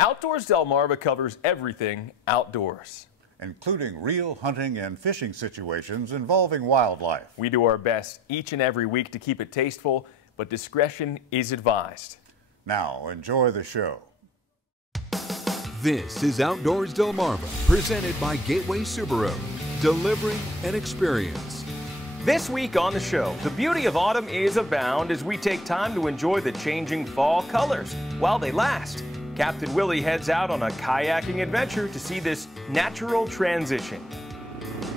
Outdoors Delmarva covers everything outdoors, including real hunting and fishing situations involving wildlife. We do our best each and every week to keep it tasteful, but discretion is advised. Now, enjoy the show. This is Outdoors Delmarva, presented by Gateway Subaru, delivering an experience. This week on the show, the beauty of autumn is abound as we take time to enjoy the changing fall colors while they last. Captain Willy heads out on a kayaking adventure to see this natural transition.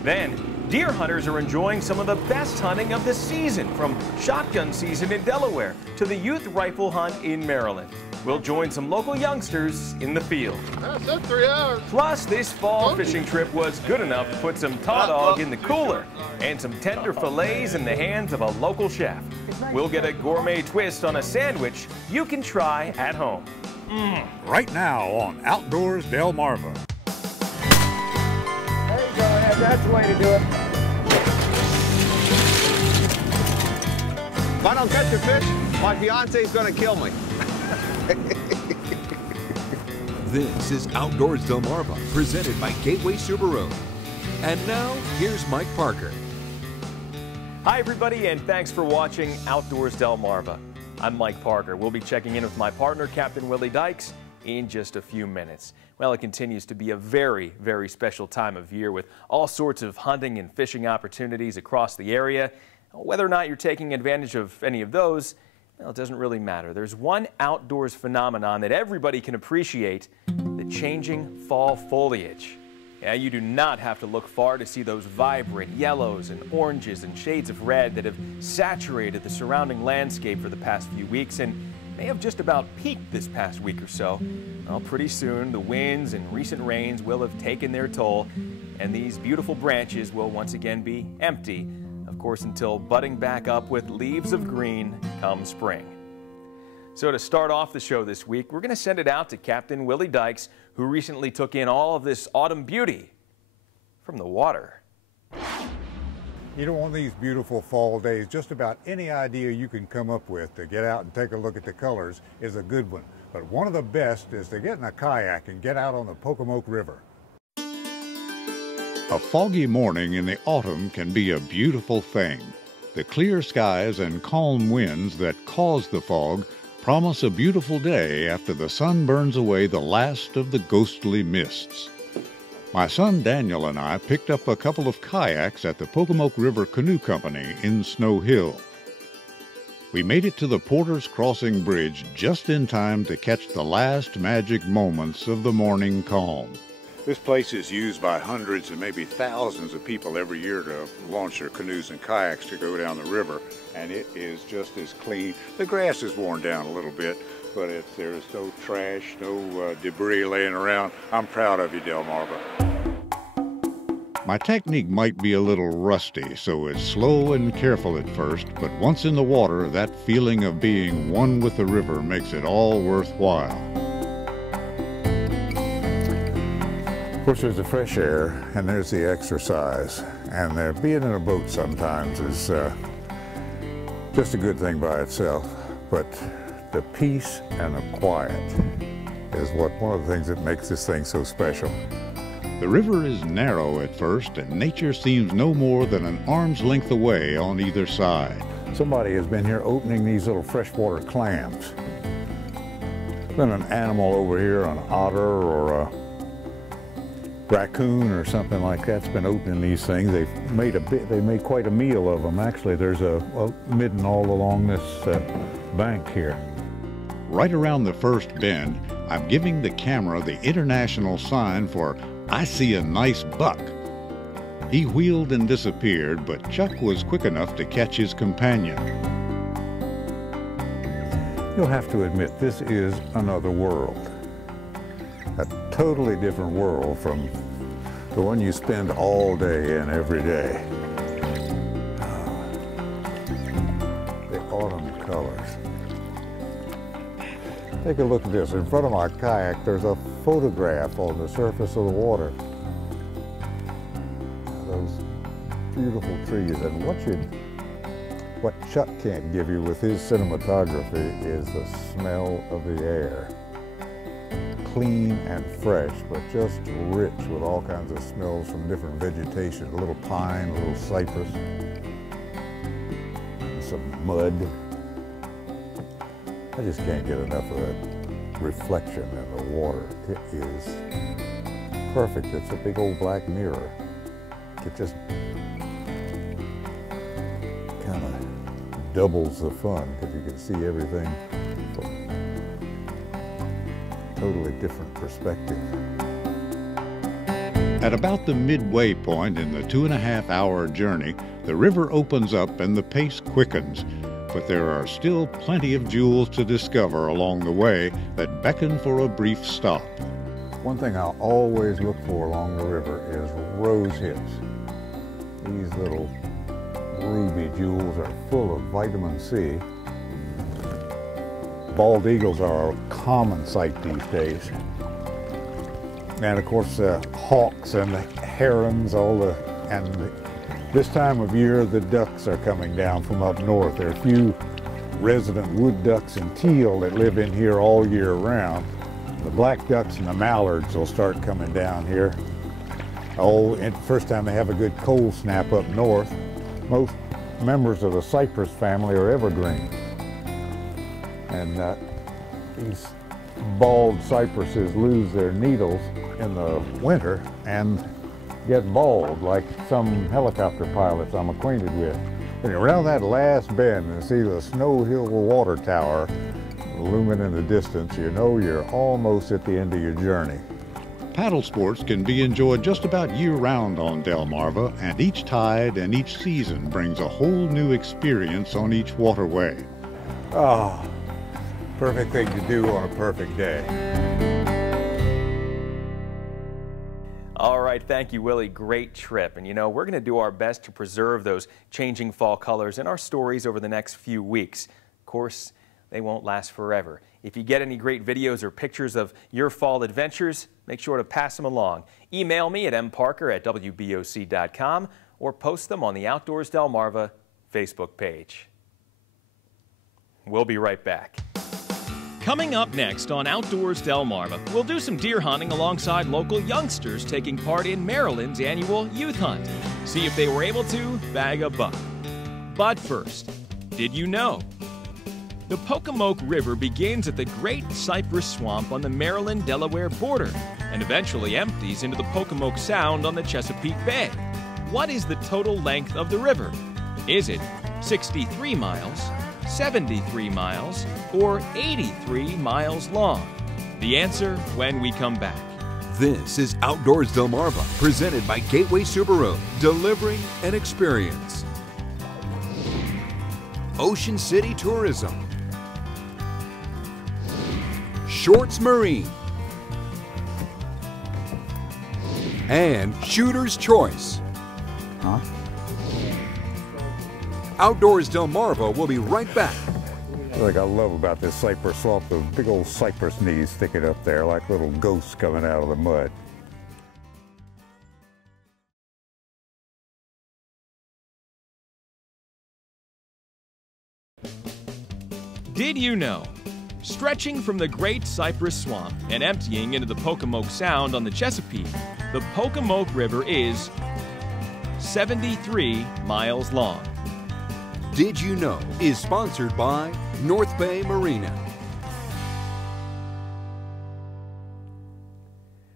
Then, deer hunters are enjoying some of the best hunting of the season, from shotgun season in Delaware to the youth rifle hunt in Maryland. We'll join some local youngsters in the field. That's 3 hours. Plus, this fall fishing trip was good enough to put some taw-dog in the cooler and some tender fillets in the hands of a local chef. We'll get a gourmet twist on a sandwich you can try at home. Right now on Outdoors Delmarva. There you go, Ed. That's the way to do it. If I don't catch a fish, my fiance's gonna kill me. This is Outdoors Delmarva, presented by Gateway Subaru. And now, here's Mike Parker. Hi everybody, and thanks for watching Outdoors Delmarva. I'm Mike Parker. We'll be checking in with my partner, Captain Willy Dykes, in just a few minutes. Well, it continues to be a very, very special time of year with all sorts of hunting and fishing opportunities across the area. Whether or not you're taking advantage of any of those, well, it doesn't really matter. There's one outdoors phenomenon that everybody can appreciate: the changing fall foliage. Yeah, you do not have to look far to see those vibrant yellows and oranges and shades of red that have saturated the surrounding landscape for the past few weeks and may have just about peaked this past week or so. Well, pretty soon the winds and recent rains will have taken their toll, and these beautiful branches will once again be empty, of course, until budding back up with leaves of green come spring. So to start off the show this week, we're going to send it out to Captain Willy Dykes, who recently took in all of this autumn beauty from the water. You know, on these beautiful fall days, just about any idea you can come up with to get out and take a look at the colors is a good one. But one of the best is to get in a kayak and get out on the Pocomoke River. A foggy morning in the autumn can be a beautiful thing. The clear skies and calm winds that cause the fog promise a beautiful day after the sun burns away the last of the ghostly mists. My son Daniel and I picked up a couple of kayaks at the Pocomoke River Canoe Company in Snow Hill. We made it to the Porter's Crossing Bridge just in time to catch the last magic moments of the morning calm. This place is used by hundreds and maybe thousands of people every year to launch their canoes and kayaks to go down the river, and it is just as clean. The grass is worn down a little bit, but if there's no trash, no debris laying around, I'm proud of you, Delmarva. My technique might be a little rusty, so it's slow and careful at first, but once in the water, that feeling of being one with the river makes it all worthwhile. Of course, there's the fresh air, and there's the exercise, and being in a boat sometimes is just a good thing by itself, but the peace and the quiet is one of the things that makes this thing so special. The river is narrow at first, and nature seems no more than an arm's length away on either side. Somebody has been here opening these little freshwater clams. There's been an animal over here, an otter or a raccoon or something like that's been opening these things. They made quite a meal of them. Actually, there's a midden all along this bank here. Right around the first bend, I'm giving the camera the international sign for "I see a nice buck." He wheeled and disappeared, but Chuck was quick enough to catch his companion. You'll have to admit, this is another world. A totally different world from the one you spend all day in every day. The autumn colors. Take a look at this. In front of my kayak, there's a photograph on the surface of the water. Those beautiful trees. And what Chuck can't give you with his cinematography is the smell of the air. clean and fresh, but just rich with all kinds of smells from different vegetation. A little pine, a little cypress, some mud. I just can't get enough of that reflection in the water. It is perfect. It's a big old black mirror. It just kind of doubles the fun because you can see everything from a totally different perspective. At about the midway point in the 2.5-hour journey, the river opens up and the pace quickens. But there are still plenty of jewels to discover along the way that beckon for a brief stop. One thing I always look for along the river is rose hips. These little ruby jewels are full of vitamin C. Bald eagles are a common sight these days. And of course, hawks and the herons, this time of year, the ducks are coming down from up north. There are a few resident wood ducks and teal that live in here all year round. The black ducks and the mallards will start coming down here. Oh, and first time they have a good cold snap up north. Most members of the cypress family are evergreen. And these bald cypresses lose their needles in the winter and get bald, like some helicopter pilots I'm acquainted with. When you're around that last bend and see the Snow Hill water tower looming in the distance, you know you're almost at the end of your journey. Paddle sports can be enjoyed just about year-round on Delmarva, and each tide and each season brings a whole new experience on each waterway. Oh, perfect thing to do on a perfect day. All right, thank you, Willie. Great trip. And you know, we're going to do our best to preserve those changing fall colors in our stories over the next few weeks. Of course, they won't last forever. If you get any great videos or pictures of your fall adventures, make sure to pass them along. Email me at mparker@wboc.com or post them on the Outdoors Delmarva Facebook page. We'll be right back. Coming up next on Outdoors Delmarva, we'll do some deer hunting alongside local youngsters taking part in Maryland's annual youth hunt. See if they were able to bag a buck. But first, did you know? The Pocomoke River begins at the Great Cypress Swamp on the Maryland-Delaware border and eventually empties into the Pocomoke Sound on the Chesapeake Bay. What is the total length of the river? Is it 63 miles, 73 miles, or 83 miles long? The answer when we come back. This is Outdoors Delmarva, presented by Gateway Subaru, delivering an experience. Ocean City Tourism, Shorts Marine, and Shooter's Choice. Huh? Outdoors Delmarva will be right back. Like I love about this cypress swamp, those big old cypress knees sticking up there like little ghosts coming out of the mud. Did you know? Stretching from the Great Cypress Swamp and emptying into the Pocomoke Sound on the Chesapeake, the Pocomoke River is 73 miles long. Did You Know is sponsored by North Bay Marina.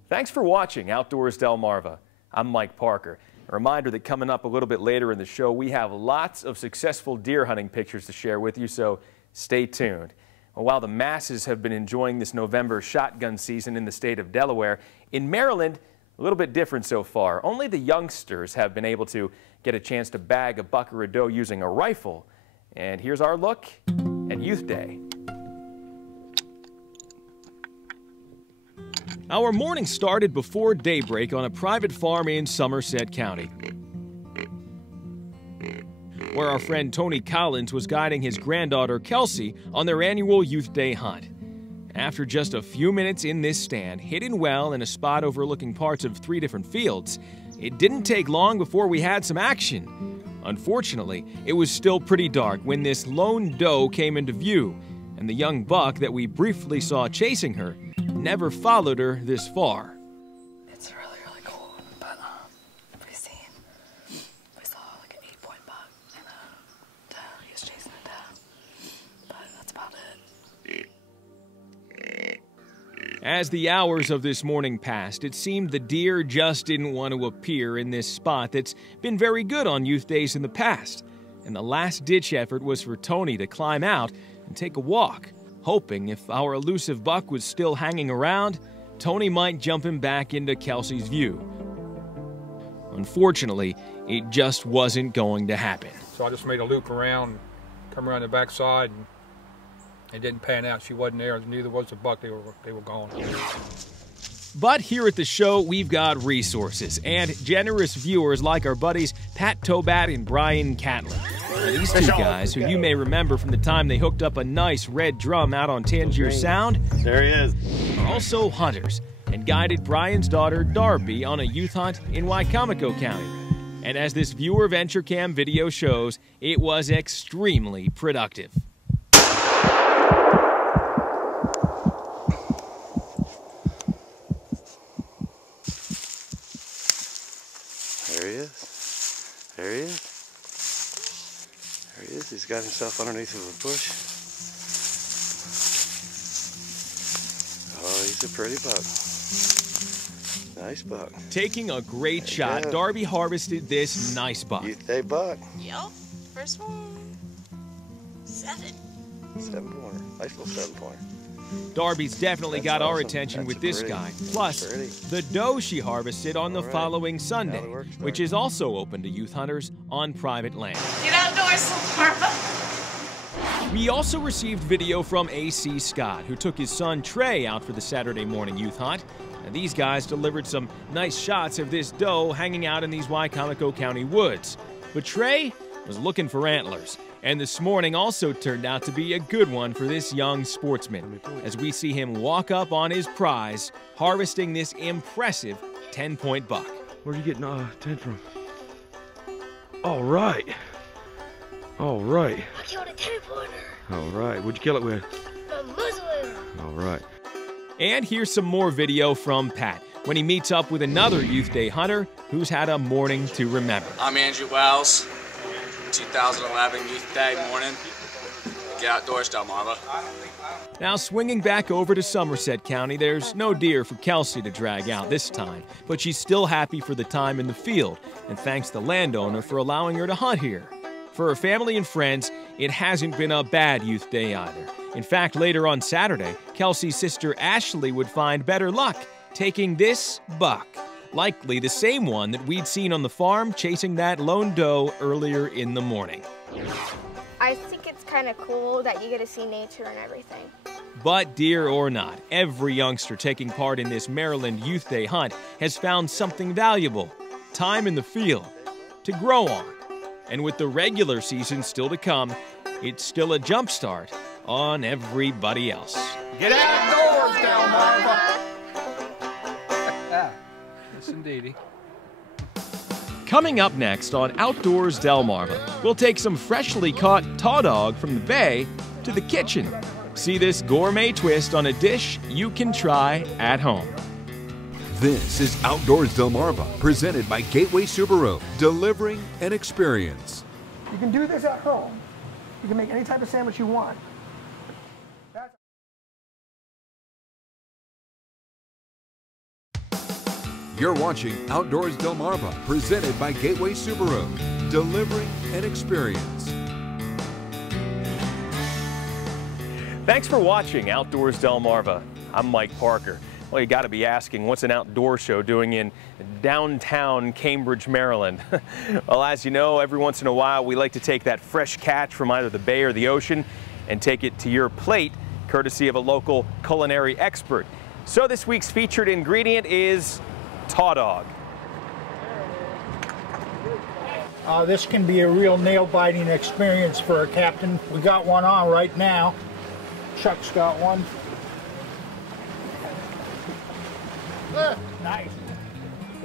Thanks for watching Outdoors Delmarva. I'm Mike Parker. A reminder that coming up a little bit later in the show, we have lots of successful deer hunting pictures to share with you, so stay tuned. Well, while the masses have been enjoying this November shotgun season in the state of Delaware, in Maryland, a little bit different so far. Only the youngsters have been able to get a chance to bag a buck or a doe using a rifle. And here's our look at Youth Day. Our morning started before daybreak on a private farm in Somerset County, where our friend Tony Collins was guiding his granddaughter Kelsey on their annual Youth Day hunt. After just a few minutes in this stand, hidden well in a spot overlooking parts of 3 different fields, it didn't take long before we had some action. Unfortunately, it was still pretty dark when this lone doe came into view, and the young buck that we briefly saw chasing her never followed her this far. It's really, really cool, but we saw like an 8-point buck and he was chasing a doe, but that's about it. As the hours of this morning passed, it seemed the deer just didn't want to appear in this spot that's been very good on youth days in the past. And the last-ditch effort was for Tony to climb out and take a walk, hoping if our elusive buck was still hanging around, Tony might jump him back into Kelsey's view. Unfortunately, it just wasn't going to happen. So I just made a loop around, come around the backside, and it didn't pan out. She wasn't there, neither was the buck. They were gone. But here at the show, we've got resources and generous viewers like our buddies Pat Tobat and Brian Catlin. Now, these two guys, who you may remember from the time they hooked up a nice red drum out on Tangier Sound, There he is. are also hunters and guided Brian's daughter Darby on a youth hunt in Wicomico County. And as this viewer Venture Cam video shows, it was extremely productive. There he is. There he is. There he is. He's got himself underneath of a bush. Oh, he's a pretty buck. Nice buck. Taking a great shot, go. Darby harvested this nice buck. Youth day buck. Yep, first one. 7. 7-pointer. Nice little 7-pointer. Darby's definitely That's got our awesome. attention That's with this pretty. guy. Plus, Pretty. the doe she harvested on the All right. following Now Sunday, the work's which done. is also open to youth hunters on private land. Get outdoors, Delmarva. We also received video from A.C. Scott, who took his son Trey out for the Saturday morning youth hunt. And these guys delivered some nice shots of this doe hanging out in these Wicomico County woods. But Trey was looking for antlers. And this morning also turned out to be a good one for this young sportsman, as we see him walk up on his prize, harvesting this impressive 10-point buck. Where are you getting 10 from? All right. All right. I killed a 10-pointer. All right. What'd you kill it with? A muzzleloader. All right. And here's some more video from Pat when he meets up with another Youth Day hunter who's had a morning to remember. I'm Andrew Wells, 2011 Youth Day morning. Get outdoors, Delmarva. Now, swinging back over to Somerset County, there's no deer for Kelsey to drag out this time, but she's still happy for the time in the field and thanks the landowner for allowing her to hunt here. For her family and friends, it hasn't been a bad Youth Day either. In fact, later on Saturday, Kelsey's sister Ashley would find better luck taking this buck, likely the same one that we'd seen on the farm chasing that lone doe earlier in the morning. I think it's kind of cool that you get to see nature and everything. But deer or not, every youngster taking part in this Maryland Youth Day hunt has found something valuable, time in the field, to grow on. And with the regular season still to come, it's still a jump start on everybody else. Get outdoors, Delmarva. Yes, indeedy. Coming up next on Outdoors Delmarva, we'll take some freshly caught taw dog from the bay to the kitchen. See this gourmet twist on a dish you can try at home. This is Outdoors Delmarva, presented by Gateway Subaru, delivering an experience. You can do this at home. You can make any type of sandwich you want. You're watching Outdoors Delmarva, presented by Gateway Subaru, delivering an experience. Thanks for watching Outdoors Delmarva. I'm Mike Parker. Well, you got to be asking, what's an outdoor show doing in downtown Cambridge, Maryland? Well, as you know, every once in a while we like to take that fresh catch from either the bay or the ocean and take it to your plate, courtesy of a local culinary expert. So this week's featured ingredient is taw dog. This can be a real nail-biting experience for a captain. We got one on right now. Chuck's got one. Nice.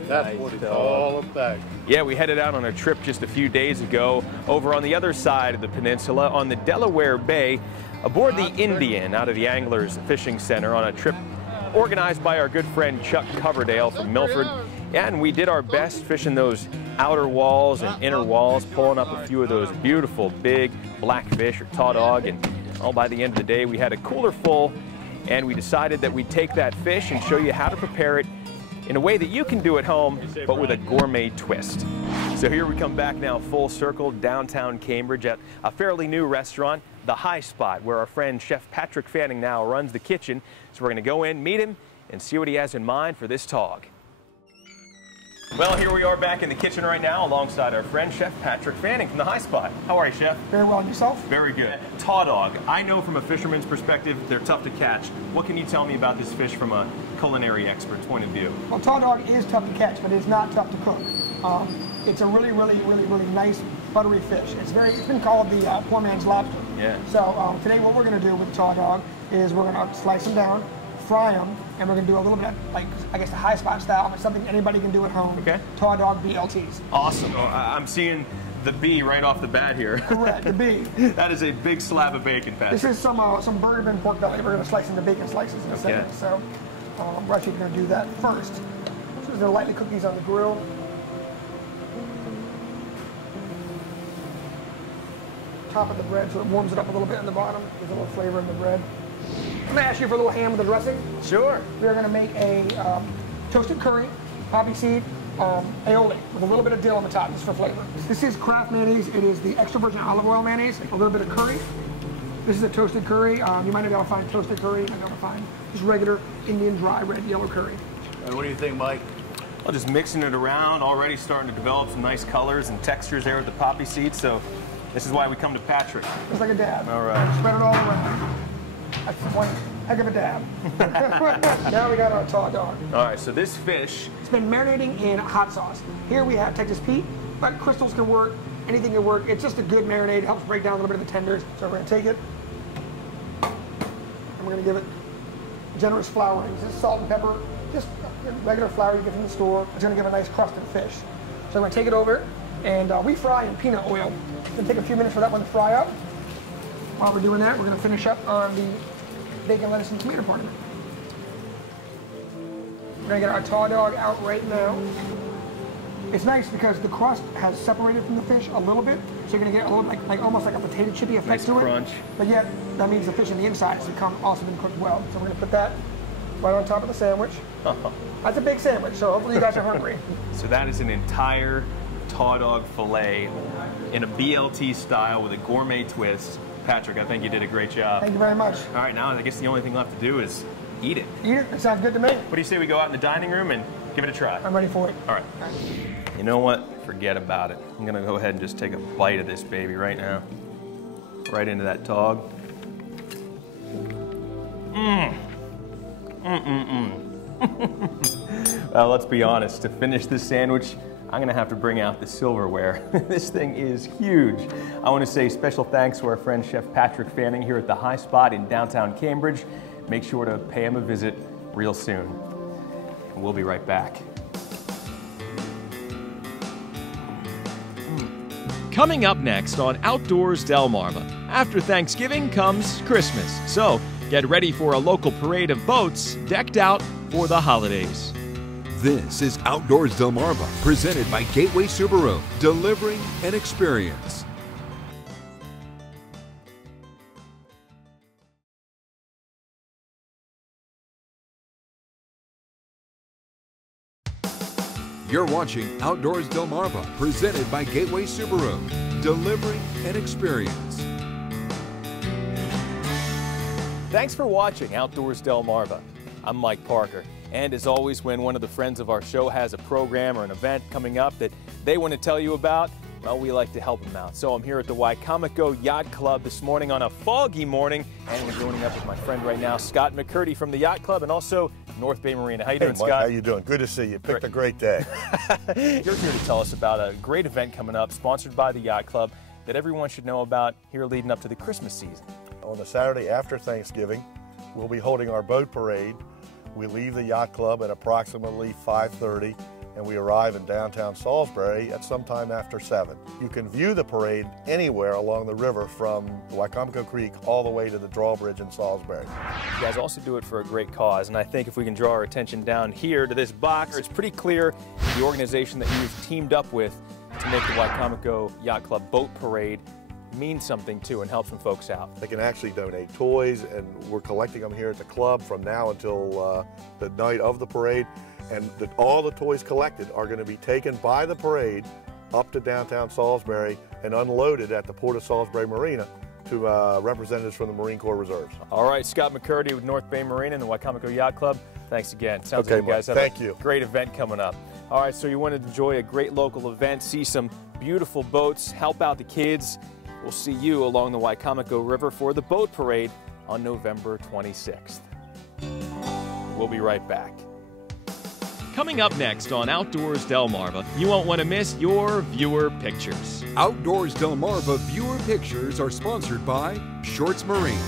That's what it's all about. Yeah, we headed out on a trip just a few days ago over on the other side of the peninsula on the Delaware Bay aboard the Indian out of the Anglers Fishing Center on a trip organized by our good friend Chuck Coverdale from Milford. And we did our best fishing those outer walls and inner walls, pulling up a few of those beautiful big blackfish or tautog. And by the end of the day, we had a cooler full, and we decided that we'd take that fish and show you how to prepare it in a way that you can do at home, but with a gourmet twist. So here we come back now full circle downtown Cambridge at a fairly new restaurant, The High Spot, where our friend Chef Patrick Fanning now runs the kitchen. So we're going to go in, meet him, and see what he has in mind for this tog. Well, here we are back in the kitchen right now alongside our friend Chef Patrick Fanning from The High Spot. How are you, Chef? Very well, and yourself? Very good. Tautog, I know from a fisherman's perspective they're tough to catch. What can you tell me about this fish from a culinary expert's point of view? Well, tautog is tough to catch, but it's not tough to cook. It's a really nice buttery fish. It's been called the poor man's lobster. Yeah. So today what we're going to do with tautog is we're going to slice them down, fry them, and we're going to do a little bit of, like, I guess the High Spot style, but something anybody can do at home. Okay. Tautog BLTs. Awesome. I'm seeing the B right off the bat here. Correct, the B. That is a big slab of bacon, Patrick. This is some burger bin pork belly. We're going to slice into bacon slices in a second. So we're actually going to do that first. So we're going to lightly cook these on the grill. Top of the bread so it warms it up a little bit on the bottom. There's a little flavor in the bread. I'm going to ask you for a little ham with the dressing. Sure. We're going to make a toasted curry, poppy seed, aioli with a little bit of dill on the top just for flavor. This is Kraft mayonnaise. It is the extra virgin olive oil mayonnaise, a little bit of curry. This is a toasted curry. You might not be able to find toasted curry. You might be able to find just regular Indian dry red yellow curry. What do you think, Mike? Well, just mixing it around, already starting to develop some nice colors and textures there with the poppy seeds. So this is why we come to Patrick. Just like a dab. All right. Spread it all around. That's one heck of a dab. Now we got our tautog. All right, so this fish, it's been marinating in hot sauce. Here we have Texas Pete, but crystals can work, anything can work. It's just a good marinade. It helps break down a little bit of the tenders. So we're going to take it, and we're going to give it generous flavoring. This is salt and pepper, just regular flour you get from the store. It's going to give a nice crusted fish. So we're going to take it over, and we fry in peanut oil. It's going to take a few minutes for that one to fry up. While we're doing that, we're going to finish up on the bacon, lettuce, and tomato part of it. We're going to get our tautog out right now. It's nice because the crust has separated from the fish a little bit, so you're going to get a little like almost like a potato chippy effect nice to it. crunch. But yet, that means the fish on the inside has also been cooked well. So we're going to put that right on top of the sandwich. That's a big sandwich, so hopefully you guys are hungry. So that is an entire tautog fillet in a BLT style with a gourmet twist. Patrick, I think you did a great job. Thank you very much. All right, now I guess the only thing left to do is eat it. Eat it? It sounds good to me. What do you say we go out in the dining room and give it a try? I'm ready for it. All right. You know what? Forget about it. I'm going to go ahead and just take a bite of this baby right now. Right into that tog. Well, let's be honest. To finish this sandwich, I'm going to have to bring out the silverware. This thing is huge. I want to say special thanks to our friend Chef Patrick Fanning here at the High Spot in downtown Cambridge. Make sure to pay him a visit real soon. And we'll be right back. Coming up next on Outdoors Delmarva. After Thanksgiving comes Christmas, so get ready for a local parade of boats decked out for the holidays. This is Outdoors Delmarva, presented by Gateway Subaru, delivering an experience. You're watching Outdoors Delmarva, presented by Gateway Subaru, delivering an experience. Thanks for watching Outdoors Delmarva. I'm Mike Parker. And as always, when one of the friends of our show has a program or an event coming up that they want to tell you about, well, we like to help them out. So I'm here at the Wicomico Yacht Club this morning on a foggy morning, and we're joining up with my friend right now, Scott McCurdy from the Yacht Club and also North Bay Marina. How you doing, Mike, Scott? how you doing? Good to see you. Picked a great day. You're here to tell us about a great event coming up, sponsored by the Yacht Club, that everyone should know about here leading up to the Christmas season. On the Saturday after Thanksgiving, we'll be holding our boat parade. We leave the Yacht Club at approximately 5:30. and we arrive in downtown Salisbury at sometime after 7. You can view the parade anywhere along the river from Wycomico Creek all the way to the drawbridge in Salisbury. You guys also do it for a great cause, and I think if we can draw our attention down here to this box, it's pretty clear the organization that you've teamed up with to make the Wycomico Yacht Club Boat Parade means something too and help some folks out. They can actually donate toys, and we're collecting them here at the club from now until the night of the parade. And all the toys collected are going to be taken by the parade up to downtown Salisbury and unloaded at the Port of Salisbury Marina to representatives from the Marine Corps Reserves. All right, Scott McCurdy with North Bay Marina and the Wycomico Yacht Club. Thanks again. Sounds okay, like you guys have Thank a you. great event coming up. All right, so you want to enjoy a great local event, see some beautiful boats, help out the kids. We'll see you along the Wycomico River for the boat parade on November 26th. We'll be right back. Coming up next on Outdoors Delmarva, you won't want to miss your viewer pictures. Outdoors Delmarva viewer pictures are sponsored by Shorts Marine.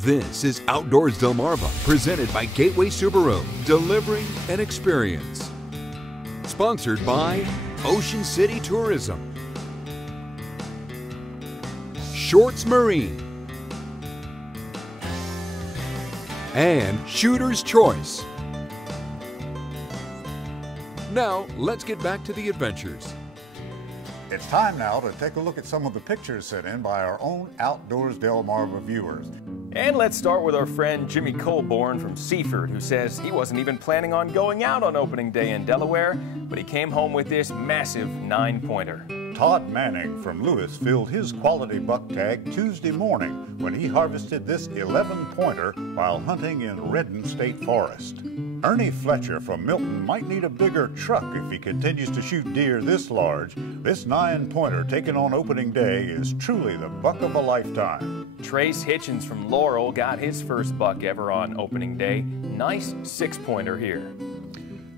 This is Outdoors Delmarva, presented by Gateway Subaru, delivering an experience. Sponsored by Ocean City Tourism, Shorts Marine, and Shooter's Choice. Now, let's get back to the adventures. It's time now to take a look at some of the pictures sent in by our own Outdoors Delmarva viewers. And let's start with our friend Jimmy Colborn from Seaford, who says he wasn't even planning on going out on opening day in Delaware, but he came home with this massive 9-pointer. Todd Manning from Lewis filled his quality buck tag Tuesday morning when he harvested this 11-pointer while hunting in Redden State Forest. Ernie Fletcher from Milton might need a bigger truck if he continues to shoot deer this large. This 9-pointer taken on opening day is truly the buck of a lifetime. Trace Hitchens from Laurel got his first buck ever on opening day. Nice 6-pointer here.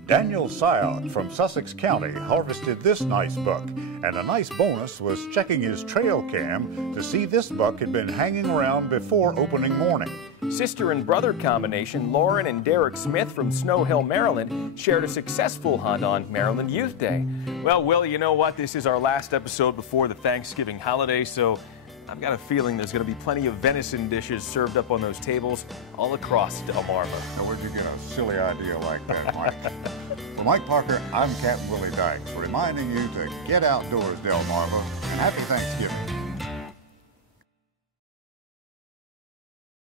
Daniel Syot from Sussex County harvested this nice buck, and a nice bonus was checking his trail cam to see this buck had been hanging around before opening morning. Sister and brother combination Lauren and Derek Smith from Snow Hill, Maryland shared a successful hunt on Maryland Youth Day. Well, Willie, you know what? This is our last episode before the Thanksgiving holiday, so I've got a feeling there's going to be plenty of venison dishes served up on those tables all across Delmarva. Now, where'd you get a silly idea like that, Mike? For Mike Parker, I'm Captain Willy Dykes, reminding you to get outdoors, Delmarva, and happy Thanksgiving.